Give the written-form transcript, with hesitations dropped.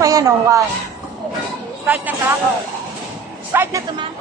mo yan, oh, one. Sprite na ka? Sprite na to, ma'am.